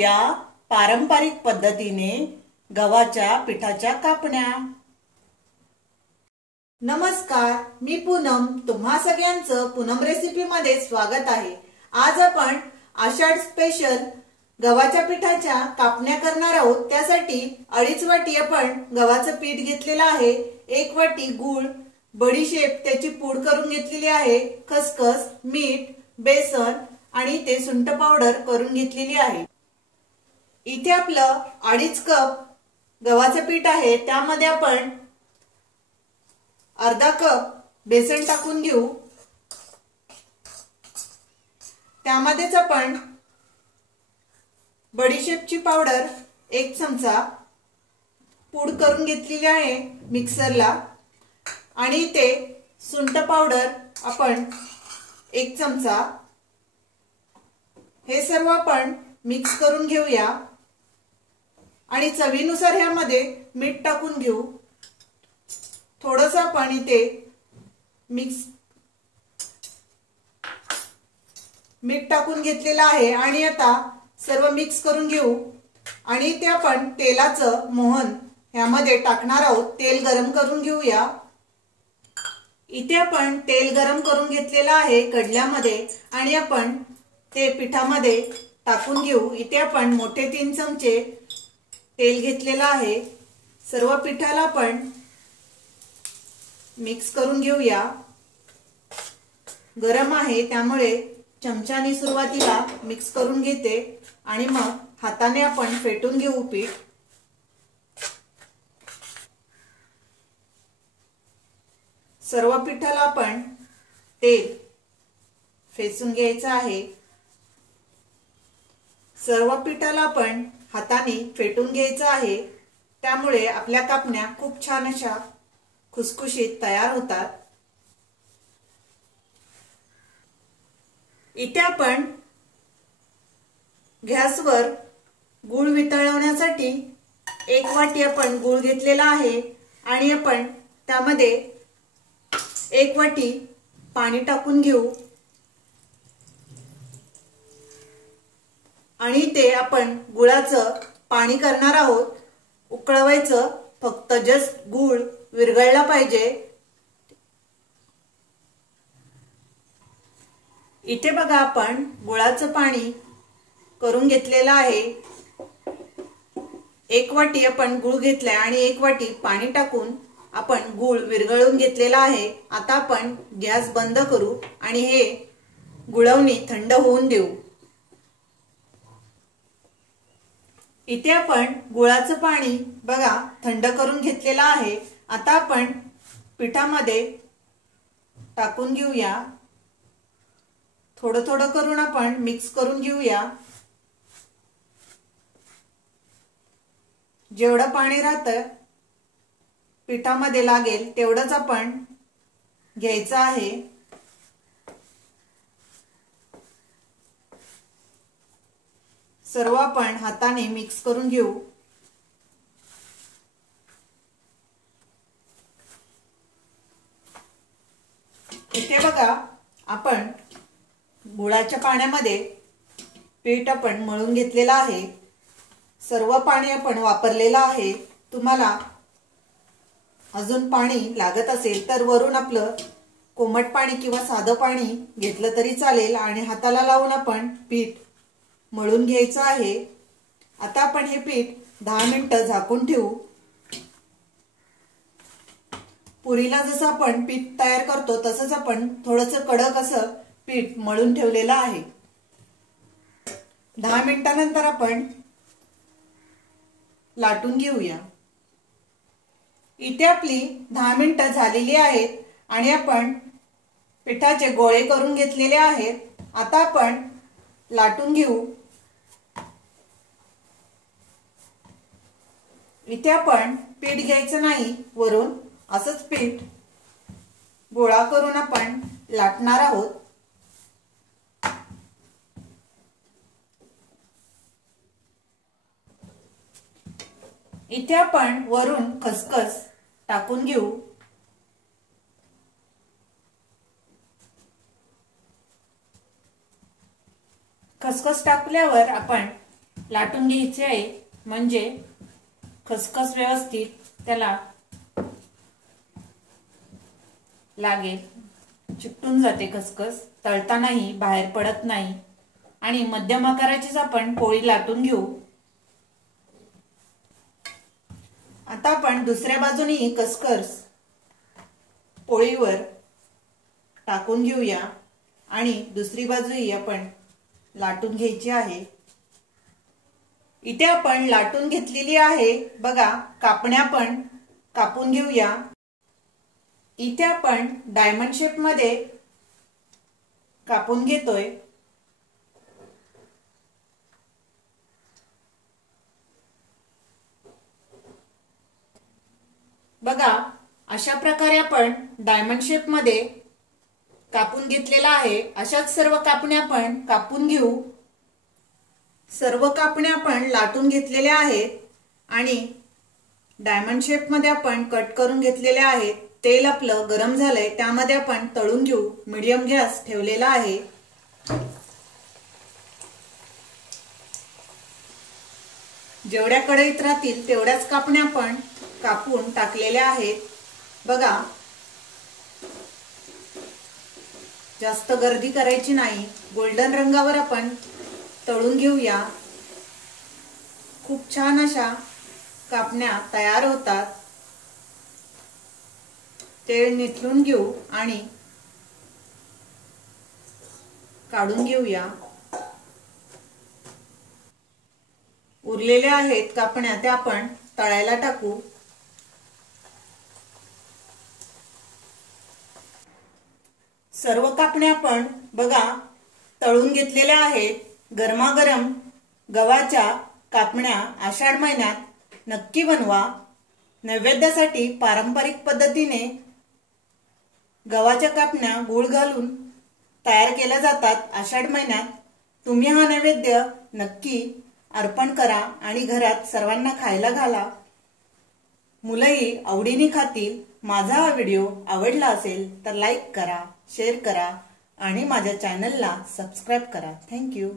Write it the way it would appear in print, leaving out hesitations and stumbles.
पाहूया पारंपरिक पद्धतीने गव्हाच्या पिठाच्या कापण्या। नमस्कार, मी पूनम। तुम्हा सगळ्यांचं पूनम रेसिपी मध्ये स्वागत आहे। आज आपण आषाढ स्पेशल गव्हाच्या पिठाच्या कापण्या करणार आहोत। त्यासाठी 2.5 वाटी आपण गव्हाचं पीठ घेतलेलं आहे, 1 वाटी गूळ, बडीशेप त्याची पूड करून घेतलेली आहे, खसखस, मीठ, बेसन आणि ते सुंठ पावडर करून घेतलेली आहे। इथे आपलं 2.5 कप गव्हाचं पीठ आहे, त्यामध्ये आपण अर्धा कप बेसन टाकून घेऊ। त्यामध्येच आपण बडीशेपची पावडर 1 चमचा पूड करून घेतलेली आहे मिक्सरला, आणि ते सुंठ पावडर आपण 1 चमचा, हे सर्व आपण मिक्स करून घेऊया। आणि चवीनुसार ह्यामध्ये मीठ टाकून घेऊ। थोडंसं आपण इथे मीठ टाकून घेतलेलं आहे आणि आता सर्व मिक्स करून घेऊ। आणि ते आपण तेलाचं मोहन ह्यामध्ये टाकणार आहोत। तेल गरम करून घेऊया। इथे आपण तेल गरम करून घेतलेलं आहे कढल्यामध्ये, आणि आपण ते पिठामध्ये टाकून घेऊ। इथे आपण मोठे 3 चमचे तेल घेतलेलं आहे। सर्व पिठाला आपण मिक्स करून घेऊया। गरम आहे त्यामुळे चमच्याने सुरुवातीला मिक्स करून घेते आणि मग हाताने आपण फेटून घेऊ पीठ। सर्व पिठाला आपण तेल फेसून घ्यायचं आहे। सर्व पिठाला आपण हाताने फेटून घ्यायचं आहे, त्यामुळे आपल्या कापण्या खूप छान अशा खुसखुशीत तयार होतात। इथे आपण गॅसवर गूळ वितळवण्यासाठी 1 वाटी आपण गूळ घेतलेला आहे, आणि आपण त्यामध्ये 1 वाटी पाणी टाकून घेऊ। आणि ते आपण गुळाचं पाणी करणार आहोत, उकळवायचं। फक्त जस्ट गूळ विरघळला पाहिजे। इथे बघा आपण गुळाचं पाणी करून घेतलेलं आहे। 1 वाटी आपण गूळ घेतलाय आणि 1 वाटी पाणी टाकून आपण गूळ विरघळून घेतलेला आहे। आता आपण गॅस बंद करू आणि हे गुळवणी थंड होऊन देऊ। इथे आपण गुळाचं पाणी बघा थंड करून घेतलेलं आहे। आता आपण पिठामध्ये टाकून घेऊया। थोडं थोडं करून आपण मिक्स करून घेऊया। जेवढं पाणी राहतं पिठामध्ये लागेल तेवढंच आपण घ्यायचं आहे। सर्व आपण हाताने मिक्स करून घेऊ। इथे बघा आपण गुळाच्या पाण्यामध्ये पीठ आपण मळून घेतलेलं आहे। सर्व पाणी आपण वापरलेलं आहे। तुम्हाला अजून पाणी लागत असेल तर वरून आपलं कोमट पाणी किंवा साधं पाणी घेतलं तरी चालेल, आणि हाताला लावून आपण पीठ मळून घ्यायचं आहे। आता आपण हे पीठ 10 मिनिटं झाकून ठेवू। पुरीला जसं आपण पीठ तयार करतो तसंच आपण थोडंसं कडक असं पीठ मळून ठेवलेलं आहे। 10 मिनिटांनंतर आपण लाटून घेऊया। इथे आपली 10 मिनिटं झालेली आहेत आणि आपण पिठाचे गोळे करून घेतलेले आहेत। आता आपण लाटून घेऊ। इथे आपण पीठ घ्यायचं नाही, वरून असंच पीठ गोळा करून आपण लाटणार आहोत। इथे आपण वरून खसखस टाकून घेऊ। खसखस टाकल्यावर आपण लाटून घ्यायचे आहे, म्हणजे खसखस व्यवस्थित त्याला लागेल, चिकटून जाते खसखस, तळतानाही बाहेर पडत नाही आणि मध्यम आकाराचीच आपण पोळी लाटून घेऊ। आता आपण दुसऱ्या बाजूने खसखस पोळीवर टाकून घेऊया आणि दुसरी बाजूही आपण लाटून घ्यायची आहे। इथे आपण लाटून घेतलेली आहे बघा, कापण्या पण कापून घेऊया। इथे आपण डायमंड शेप मध्ये कापून घेतोय। बघा, अशा प्रकारे आपण डायमंड शेप मध्ये कापून घेतलेला आहे। अशाच सर्व कापण्या आपण कापून घेऊ। सर्व कापण्या आपण लाटून घेतलेल्या आहेत आणि डायमंड शेप मध्ये आपण कट करून घेतलेले आहेत। तेल आपलं गरम झालंय, त्यामध्ये आपण तळून घेऊ। मीडियम गॅस ठेवलेला आहे। जेवढ्या कढईत राहतील तेवढ्याच कापण्या आपण कापून टाकलेल्या आहेत। बघा, जास्त गर्दी करायची नाही, गोल्डन रंगावर आपण तळून घेऊया। खूप छान अशा कापण्या तयार होतात। तेल निथळून घेऊ आणि काढून घेऊया। उरलेल्या आहेत कापण्या, त्या आपण तळायला टाकू। सर्व कापण्या आपण बघा तळून घेतलेल्या आहेत। गरमागरम गव्हाच्या कापण्या आषाढ महिन्यात नक्की बनवा। नैवेद्यासाठी पारंपरिक पद्धतीने गव्हाच्या कापण्या गूळ घालून तयार केल्या जातात। आषाढ महिन्यात तुम्ही हा नैवेद्य नक्की अर्पण करा आणि घरात सर्वांना खायला घाला। मुलंही आवडीने खातील। माझा हा व्हिडिओ आवडला असेल तर लाईक करा, शेअर करा आणि माझ्या चॅनलला सबस्क्राइब करा। थँक्यू।